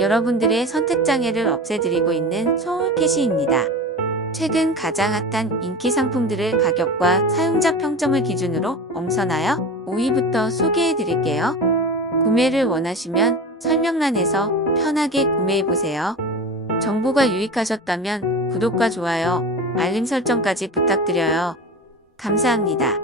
여러분들의 선택장애를 없애드리고 있는 소울캐시입니다. 최근 가장 핫한 인기 상품들을 가격과 사용자 평점을 기준으로 엄선하여 5위부터 소개해드릴게요. 구매를 원하시면 설명란에서 편하게 구매해보세요. 정보가 유익하셨다면 구독과 좋아요, 알림 설정까지 부탁드려요. 감사합니다.